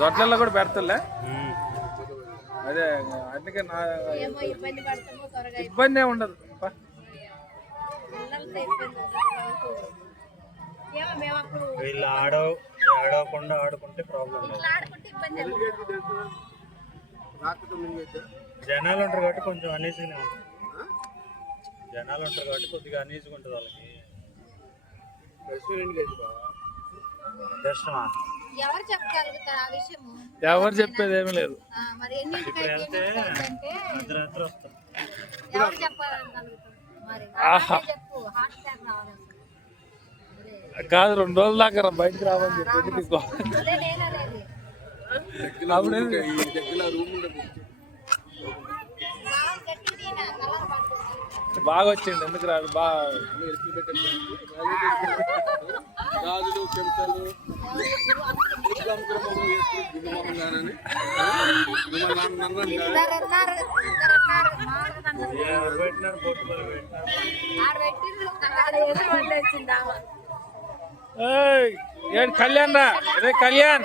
దొడ్లలో కూడా పెడతలే. అదే అందుకే నా ఇబ్బంది ఏమి ఉండదు. వీళ్ళు ఆడవకుండా ఆడుకుంటే ప్రాబ్లం లేదు. జనాలు ఉంటారు కాబట్టి కొంచెం అనీజీగానే ఉంటుంది. జనాలు ఉంటారు కాబట్టి కొద్దిగా అనీజీగా ఉంటుంది వాళ్ళకి. దర్శనమా ఎవరు చెప్పేది ఏమీ లేదు. ఇప్పుడు వెళ్తే అర్ధరాత్రి వస్తాం. కాదు 2 రోజుల దాకా బయటకు రావని చెప్పి బాగా వచ్చిండు. ఎందుకు రాదు? బాగా కళ్యాణ్ రా. అదే కళ్యాణ్